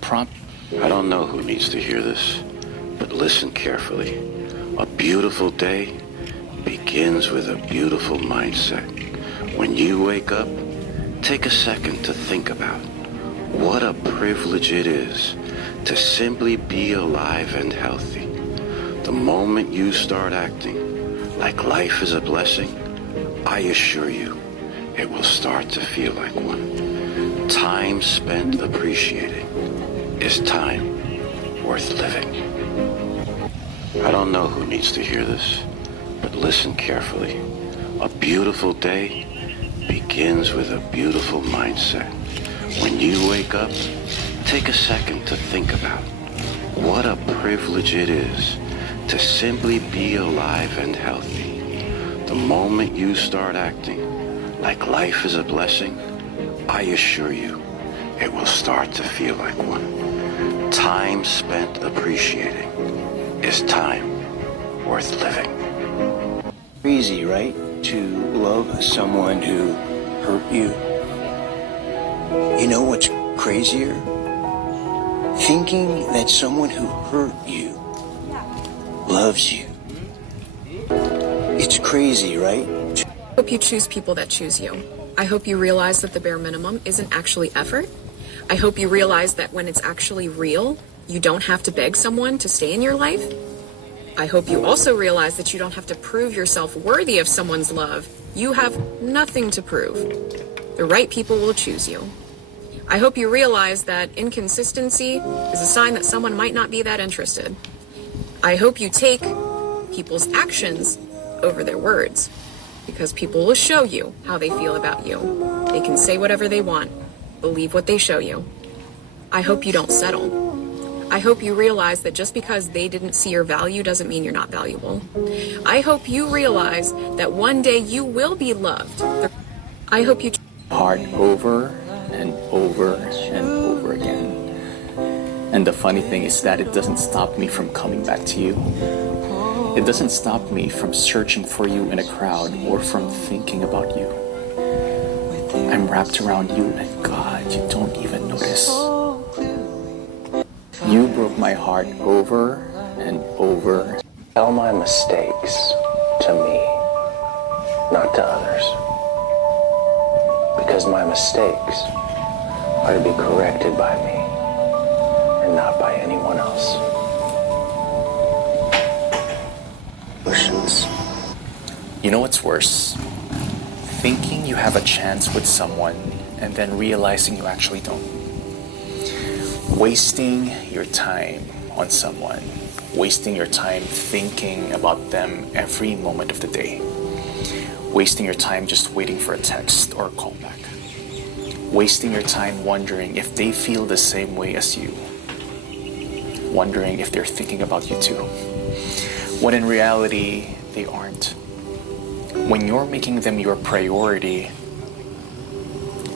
prompt. I don't know who needs to hear this, but listen carefully. A beautiful day begins with a beautiful mindset. When you wake up, take a second to think about what a privilege it is to simply be alive and healthy. The moment you start acting like life is a blessing, I assure you, it will start to feel like one. Time spent appreciating is time worth living. I don't know who needs to hear this, but listen carefully. A beautiful day begins with a beautiful mindset. When you wake up, take a second to think about what a privilege it is to simply be alive and healthy. The moment you start acting like life is a blessing, I assure you, it will start to feel like one. Time spent appreciating is time worth living. Easy, right? To love someone who hurt you. You know what's crazier? Thinking that someone who hurt you loves you. It's crazy, right? I hope you choose people that choose you. I hope you realize that the bare minimum isn't actually effort. I hope you realize that when it's actually real, you don't have to beg someone to stay in your life. I hope you also realize that you don't have to prove yourself worthy of someone's love. You have nothing to prove. The right people will choose you. I hope you realize that inconsistency is a sign that someone might not be that interested. I hope you take people's actions over their words, because people will show you how they feel about you. They can say whatever they want, believe what they show you. I hope you don't settle. I hope you realize that just because they didn't see your value doesn't mean you're not valuable. I hope you realize that one day you will be loved. I hope you Heart over and over and over again. And the funny thing is that it doesn't stop me from coming back to you. It doesn't stop me from searching for you in a crowd or from thinking about you. I'm wrapped around you and God, you don't even notice. You broke my heart over and over. Tell my mistakes to me, not to others. Because my mistakes are to be corrected by me and not by anyone else. Oceans. You know what's worse? Thinking you have a chance with someone and then realizing you actually don't. Wasting your time on someone. Wasting your time thinking about them every moment of the day. Wasting your time just waiting for a text or a call back. Wasting your time wondering if they feel the same way as you. Wondering if they're thinking about you too. When in reality, they aren't. When you're making them your priority,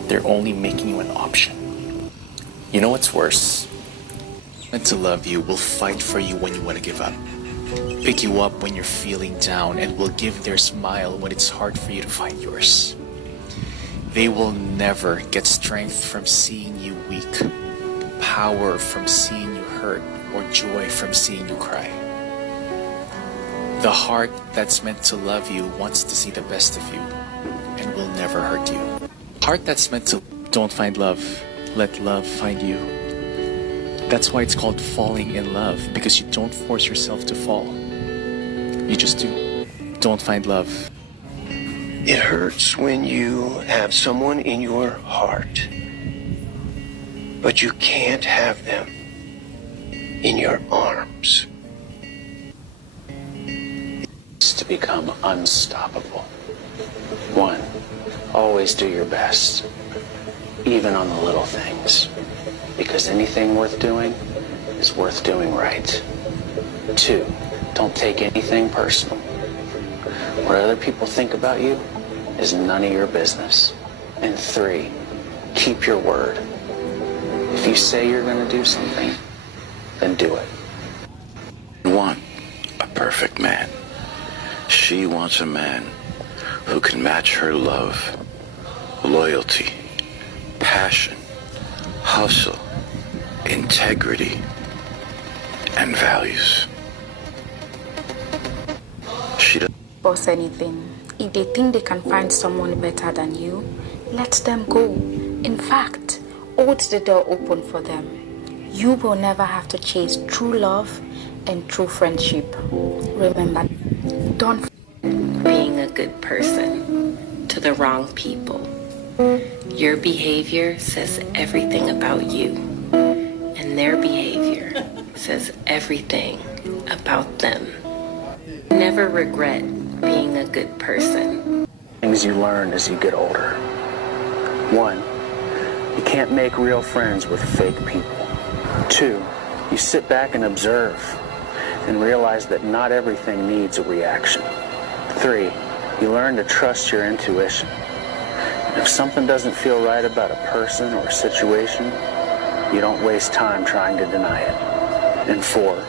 they're only making you an option. You know what's worse? Meant to love you will fight for you when you want to give up. Pick you up when you're feeling down and will give their smile when it's hard for you to find yours. They will never get strength from seeing you weak, power from seeing you hurt, or joy from seeing you cry. The heart that's meant to love you wants to see the best of you and will never hurt you. Heart that's meant to don't find love, let love find you. That's why it's called falling in love, because you don't force yourself to fall. You just do. Don't find love. It hurts when you have someone in your heart, but you can't have them in your arms. It's to become unstoppable. 1, always do your best, even on the little things, because anything worth doing is worth doing right. 2, don't take anything personal. What other people think about you is none of your business. And 3, keep your word. If you say you're going to do something, then do it. Want a perfect man. She wants a man who can match her love, loyalty, passion, hustle, integrity, and values. She doesn't Boss anything. If they think they can find someone better than you, let them go. In fact, hold the door open for them. You will never have to chase true love and true friendship. Remember, don't being a good person to the wrong people. Your behavior says everything about you, and their behavior says everything about them. Never regret being a good person. Things you learn as you get older. 1, you can't make real friends with fake people. 2, you sit back and observe and realize that not everything needs a reaction. 3, you learn to trust your intuition. If something doesn't feel right about a person or a situation, you don't waste time trying to deny it. And 4,